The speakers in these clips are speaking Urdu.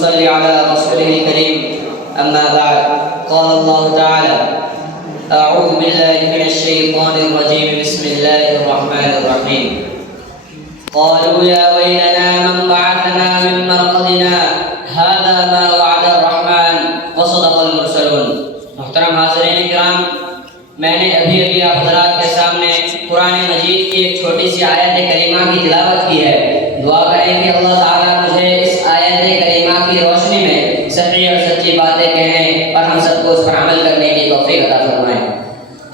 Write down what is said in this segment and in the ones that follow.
صل على رسوله الكريم أما بعد قال الله تعالى أعوذ بالله من الشيطان الرجيم بسم الله الرحمن الرحيم قالوا يا ويلنا من بعثنا من مرقدنا هذا ما وعد الرحمن وصدق المرسلون۔ محترم حاضرین کرام، میں نے ابھی آپ حضرات کے سامنے قرآن مجید کی ایک چھوٹی سی آیت کریمہ کی تلاوت کی ہے۔ دعا کریں کہ اللہ تعالیٰ مجھے اس آیت کریمہ کی روشنی میں صحیح اور سچی باتیں کہنے اور ہم سب کو اس پر عمل کرنے کی توفیق عطا فرمائیں۔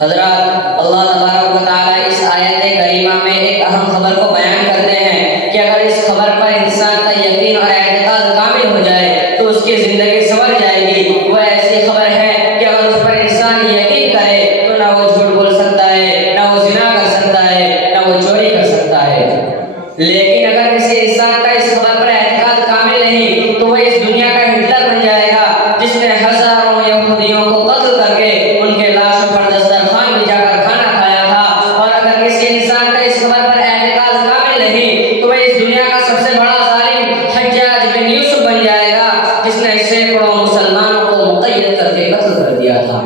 حضرات، اللہ تبارک و تعالیٰ اس آیت کریمہ میں ایک اہم خبر کو بیان کرتے ہیں کہ اگر اس خبر پر انسان کا یقین اور اعتقاد کامل ہو جائے تو اس کی زندگی سنور جائے گی۔ وہ ایسی خبر ہے کہ اگر اس پر انسان یقین کرے تو نہ وہ جھوٹ بول سکتا ہے، نہ وہ زنا کر سکتا ہے، نہ وہ چوری کر سکتا ہے۔ لیکن اگر کسی انسان کا اس خبر پر اعتقاد کامل نہیں تو وہ اس دنیا کا ہٹلر بن جائے گا جس نے ہزاروں یہودیوں کو قتل کر کے ان کے لاشوں پر دسترخوان بجا کر کھانا کھایا تھا۔ اور اگر کسی انسان کا اس خبر پر اعتقاد کامل نہیں تو وہ اس دنیا کا سب سے بڑا ظالم حجاج بن یوسف بن جائے گا جس نے سینکڑوں مسلمانوں کو مقید کر کے قتل کر دیا تھا۔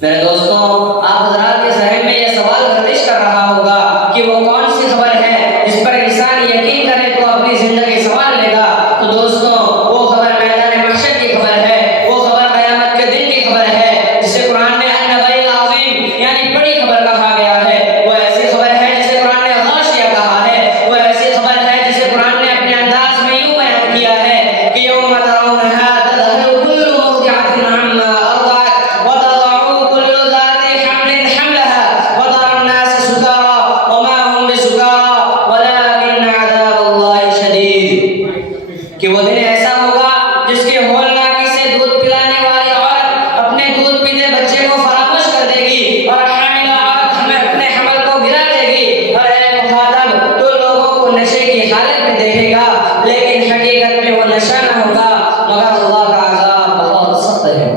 میرے دوستوں، آپ حضرات کے ذہن میں یہ سوال گردش کر رہا ہوگا کہ وہ کون سی خبر ہے جس پر انسان یقین کرے تو اپنی زندگی سنوار لے گا۔ تو دوستوں، وہ خبر میدان محشر کی خبر ہے، وہ خبر قیامت کے دن کی خبر ہے جسے قرآن نے النبأ العظیم یعنی بڑی خبر کہا گیا ہے۔ وہ ایسی خبر ہے جسے قرآن نے غاشیہ کہا ہے۔ وہ ایسی خبر ہے جسے قرآن نے اپنے انداز میں یوں بیان کیا ہے کہ یوم ترونہا تذہل کل مرضعۃ عما ارضعت وتضع كل ذات حمل حملها وترى الناس سكارى وما هم بسكارى ولكن عذاب الله شديد۔ کہ وہ دن ایسا ہوگا جس کے ہولناکی سے دودھ پلانے والی عورت اپنے دودھ پیتے بچے کو فراموش کر دے گی اور حاملہ عورت ہمیں اپنے حمل کو گرا دے گی۔ اور اے مخاطب، تو لوگوں کو نشے کی حالت میں دیکھے گا لیکن حقیقت میں وہ نشہ نہ ہوگا مگر اللہ کا عذاب بہت سخت ہے۔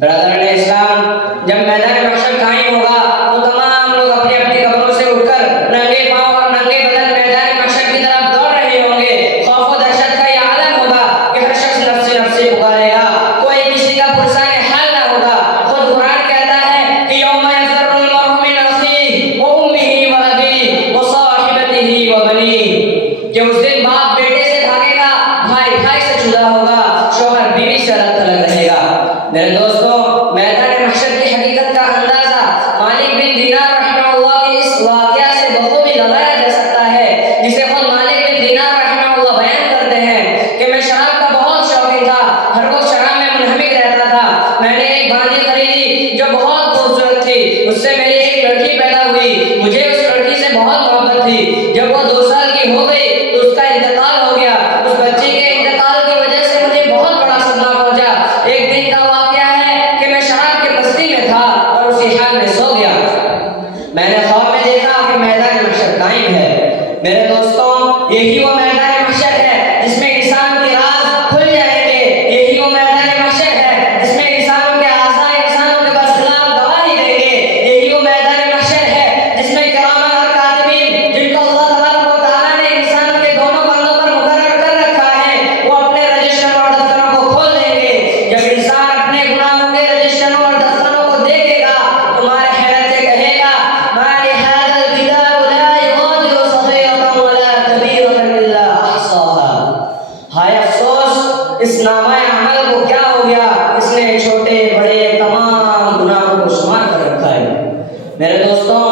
برادران اسلام، جب میدان محشر قائم ہوگا تو تمام لوگ اپنی اپنی قبروں سے اٹھ کر ننگے پاؤں اور ننگے بدن میدان محشر کی طرف دوڑ رہے ہوں گے۔ خوف و دہشت کا یہ عالم ہوگا کہ ہر شخص نفسی نفسی پکارے گا، کوئی کسی کا پرسان حال نہ ہوگا۔ خود قرآن کہتا ہے کہ یوم یفر المرء من اخیہ وامہ وابیہ وصاحبتہ وبنیہ، کہ اس دن باپ بیٹے سے بھاگے گا، بھائی بھائی سے جدا ہوگا، شوہر بیوی سے الگ تھلگ رہے گا۔ میرے دوستوں، میدان محشر کی حقیقت کا اندازہ مالک بن دینار رحمہ اللہ کے اس واقعہ سے بخوبی لگایا جا سکتا ہے جسے خود مالک بن دینار رحمہ اللہ بیان کرتے ہیں کہ میں شراب کا بہت شوقین تھا، ہر وقت شراب میں منہمک رہتا تھا۔ میں نے ایک باندھی خریدی جو بہت خوبصورت تھی، اس سے میری ایک لڑکی پیدا ہوئی، مجھے اس لڑکی سے بہت محبت تھی۔ جب وہ 2 سال کی ہو گئی تو اس کا انتقال ہو گیا۔ اس بچے کے انتقال کی وجہ سے مجھے بہت بڑا صدمہ پہنچا۔ ایک دن کا واقعہ ہے کہ میں شراب کی بستی میں تھا اور اسی حال میں سو گیا۔ میں نے خواب میں دیکھا کہ میدان محشر قائم ہے۔ میرے دوستوں، یہی وہ میدان محشر ہے جس میں انسان کے راز کھل جائیں گے۔ یہی وہ میدان محشر ہے جس میں انسانوں کے اعضاء انسانوں کے برخلاف گواہی دیں گے۔ یہی وہ میدان محشر ہے جس میں کراما اور کاتبین جن کو اللہ تبارک و تعالیٰ نے انسانوں کے دونوں کندھوں پر مقرر کر رکھا ہے وہ اپنے رجسٹر اور دفتروں کو کھول دیں گے۔ جب انسان اپنے گناہوں کے رجسٹروں اور دفتروں کو دیکھے گا تو مارے حیرت سے کہے گا ما لهذا الكتاب لا يغادر صغيرة ولا كبيرة إلا أحصاها۔ ہائے افسوس، اس نامہ عمل کو کیا ہو گیا، اس نے چھوٹے بڑے تمام گناہوں کو شمار کر رکھا ہے۔ میرے دوستوں،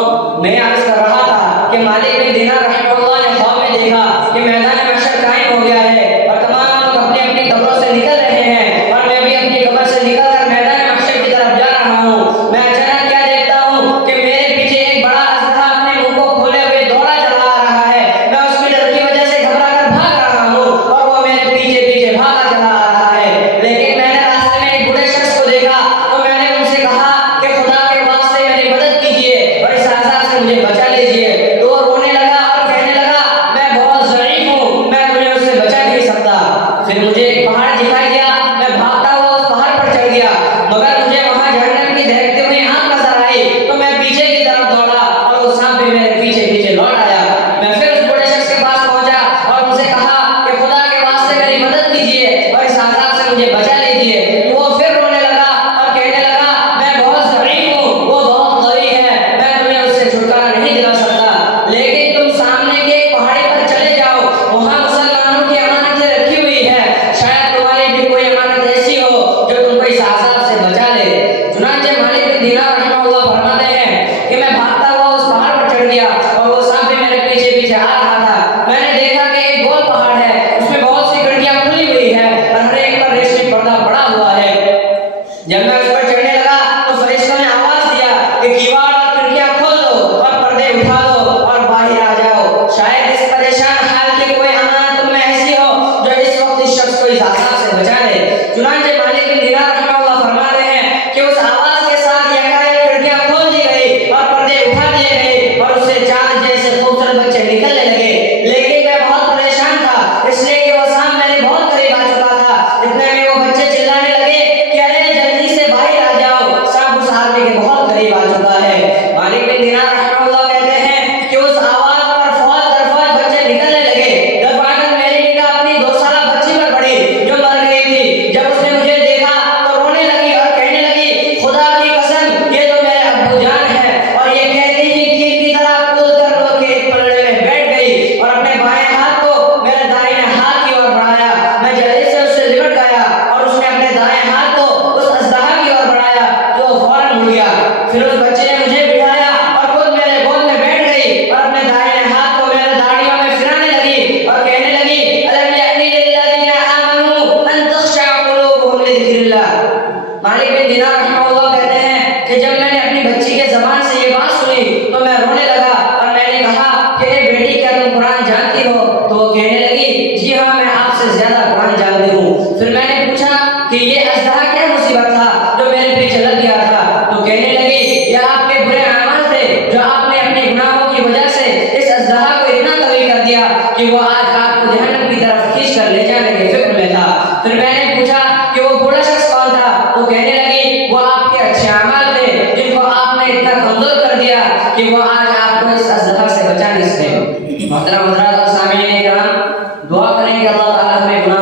میں عرض کر رہا تھا کہ مالک بن دینار رحمہ اللہ نے خواب میں دیکھا کہ میدان محشر قائم ہو گیا ہے اور تمام لوگ اپنی اپنی قبروں سے نکل رہے ہیں اور میں بھی اپنی قبر سے نکل کر میدان محشر کی طرف جا رہا ہوں۔ میں اچانک کیا دیکھتا ہوں کہ میرے پیچھے ایک بڑا اژدہا اپنے منہ کو کھولے ہوئے دوڑا چلا آ رہا ہے۔ میں اس کی ڈر کی وجہ سے گھبرا کر بھاگ رہا ہوں اور وہ میرے پیچھے پیچھے بھاگا چلا آ رہا ہے۔ لیکن میں نے راستے میں ایک بوڑھے شخص کو دیکھا تو میں نے ان سے کہا کہ خدا کے واسطے میری مدد کیجیے اور اس عذاب سے مجھے بچا لیجیے۔ تو وہ رونے لگا اور کہنے لگا میں بہت ضعیف ہوں، میں تمہیں اس سے بچا نہیں سکتا۔ پھر مجھے ایک پہاڑ دکھائی دیا، میں بھاگتا ہوا اس پہاڑ پر چڑھ گیا، مگر مجھے وہاں جہنم کی دہکتے ہوئے آگ نظر آئی تو میں پیچھے کی طرف دوڑا اور وہ سانپ بھی میرے پیچھے پیچھے لوٹ آیا۔ میں پھر اس بڑے شخص کے پاس پہنچا اور ان سے کہا کہ خدا کے واسطے میری مدد کیجیے اس عذاب سے بچا لے۔ چنانچہ مالک بن دینار رحمہ اللہ فرماتے ہیں کہ اس آواز کے ساتھ یکایک کھڑکیاں کھول دی گئی اور پردے اٹھا دیے گئے اور اس سے چاند جیسے خوبصورت بچے نکلنے لگے، لیکن میں بہت پریشان تھا اس لیے کہ وہ شام میرے بہت قریب آ چکا تھا۔ اتنے میں وہ بچے چلانے لگے کہ ارے جلدی سے باہر آ جاؤ، شام اس آدمی کے بہت قریب آ چکا ہے۔ مالک بن دینار رحمہ اللہ کہتے ہیں کہ اس آواز پر فوج در فوج بچے نکلنے لگے۔ دفعتاً میری نگاہ اپنی 2 سالہ بچی پر پڑی جو مر گئی تھی۔ جب اس نے مجھے دیکھا تو رونے لگی اور کہنے لگی خدا کی قسم یہ تو میرے ابو جان ہے، اور یہ کہتی ہی تیر کی طرح کود کر رو کے ایک پلڑے میں بیٹھ گئی اور اپنے بائیں ہاتھ کو میرے دائیں ہاتھ کی اور بڑھایا۔ میں جلدی سے اس سے لپٹ گیا اور اس نے اپنے دائیں ہاتھ کو اس اژدہا کی اور بڑھایا تو وہ فوراً مڑ گیا۔ پھر اس بچے نے مجھے بٹھایا اور خود میرے گود میں بیٹھ گئی اور اپنے دائیں ہاتھ کو میرے داڑھیوں میں پھرانے لگی اور کہنے لگی الم یأن للذین آمنوا ان تخشع قلوبهم لذکر اللہ۔ مالک بن دینار رحمہ اللہ کہتے ہیں کہ جب میں نے اپنی بچی کے زبان سے یہ بات سنی تو میں رونے لگا اور میں نے کہا کہ اے بیٹی کیا تم قرآن جانتی ہو؟ تو وہ کہنے لگی جی ہاں میں آپ سے زیادہ قرآن جانتی ہوں۔ پھر میں نے پوچھا کہ یہ اژدہا کیا مصیبت تھا جو میرے پیچھے لگ گیا تھا؟ تو کہنے لگی یہ آپ کے برے اعمال تھے جو آپ نے اپنے گناہوں کی وجہ سے اس اژدہا کو اتنا قوی کر دیا کہ وہ آج آپ کو جہنم کی طرف کھینچ کر لے جانے کے فکر میں تھا۔ پھر میں نے پوچھا کہ وہ بوڑھا شخص کون تھا؟ تو کہنے لگی وہ آپ کے اچھے اعمال تھے جن کو آپ نے اتنا کمزور کر دیا کہ وہ آج آپ کو اس اژدہا سے بچا نہیں سکے۔ محترم حضرات اور سامعین کرام، دعا کریں کہ اللہ تعالیٰ ہمیں گناہ